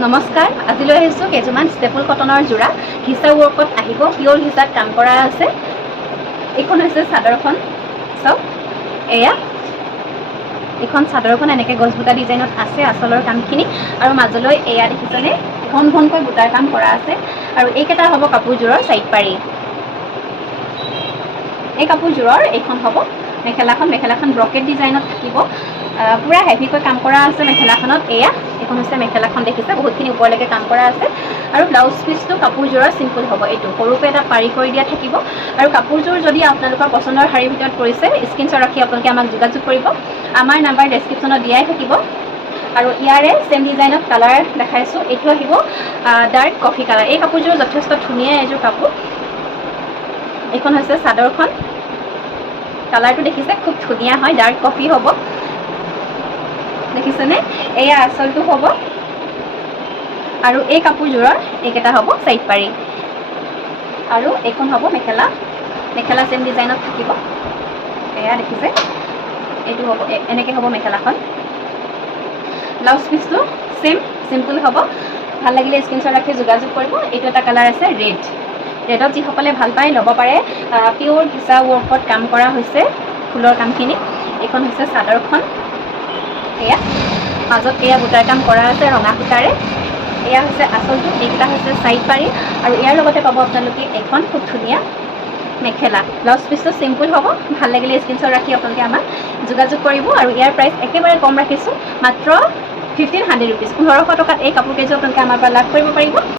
নমস্কাৰ, আজিলৈ আহিছোঁ কেইযোৰমান ষ্টেপুল কটনৰ যোৰা হিচা ৱৰ্কত আহিব, পিয়ৰ হিচাত কাম কৰা আছে। এইখন হৈছে চাদৰখন, চাওক এয়া এইখন চাদৰখন এনেকৈ গছ বুটা ডিজাইনত আছে আঁচলৰ কামখিনি, আৰু মাজলৈ এয়া দেখিছেনে ঘন ঘনকৈ বুটাৰ কাম কৰা আছে। আৰু এইকেইটা হ'ব কাপোৰযোৰৰ চাইড পাৰি। এই কাপোৰযোৰৰ এইখন হ'ব মেখেলাখন ব্ৰকেট ডিজাইনত থাকিব, পুৰা হেভিকৈ কাম কৰা আছে মেখেলাখনত। এইখন হৈছে মেখেলাখন, দেখিছে বহুতখিনি ওপৰলৈকে কাম কৰা আছে। আৰু ব্লাউজ পিচটো কাপোৰযোৰৰ চিম্পুল হ'ব, এইটো সৰুকৈ এটা পাৰি কৰি দিয়া থাকিব। আৰু কাপোৰযোৰ যদি আপোনালোকৰ পচন্দৰ শাৰীৰ ভিতৰত পৰিছে, স্ক্ৰীনশ্বট ৰাখি আপোনালোকে আমাক যোগাযোগ কৰিব। আমাৰ নাম্বাৰ ডেছক্ৰিপশ্যনত দিয়াই থাকিব। আৰু ইয়াৰে ছেম ডিজাইনত কালাৰ দেখাইছোঁ। এইটো আহিব ডাৰ্ক কফি কালাৰ। এই কাপোৰযোৰ যথেষ্ট ধুনীয়া এযোৰ কাপোৰ। এইখন হৈছে চাদৰখন, কালাৰটো দেখিছে খুব ধুনীয়া হয়, ডাৰ্ক কফি হ'ব, দেখিছেনে। এয়া আঁচলটো হ'ব, আৰু এই কাপোৰযোৰৰ এইকেইটা হ'ব চাইড পাৰি। আৰু এইখন হ'ব মেখেলা ছেম ডিজাইনত থাকিব। এয়া দেখিছে, এইটো হ'ব এনেকৈ হ'ব মেখেলাখন। ব্লাউজ পিচটো ছেম চিম্পুল হ'ব। ভাল লাগিলে স্ক্ৰীনশ্বট ৰাখি যোগাযোগ কৰিব। এইটো এটা কালাৰ আছে ৰেডত, যিসকলে ভাল পায় ল'ব পাৰে। পিয়ৰ হিচা ৱৰ্কত কাম কৰা হৈছে ফুলৰ কামখিনি। এইখন হৈছে চাদৰখন, এয়া মাজত এয়া বুটাৰ কাম কৰা আছে ৰঙা সূতাৰে। এয়া হৈছে আঁচলটো, এইকেইটা হৈছে চাইড পাৰি। আৰু ইয়াৰ লগতে পাব আপোনালোকে এখন খুব ধুনীয়া মেখেলা। ব্লাউজ পিচটো চিম্পুল হ'ব। ভাল লাগিলে স্ক্ৰীনশ্বট ৰাখি আপোনালোকে আমাক যোগাযোগ কৰিব। আৰু ইয়াৰ প্ৰাইচ একেবাৰে কম ৰাখিছোঁ, মাত্ৰ 1500 ৰুপিজ, 1500 টকাত এই কাপোৰ কেইযোৰ আপোনালোকে আমাৰ পৰা লাভ কৰিব পাৰিব।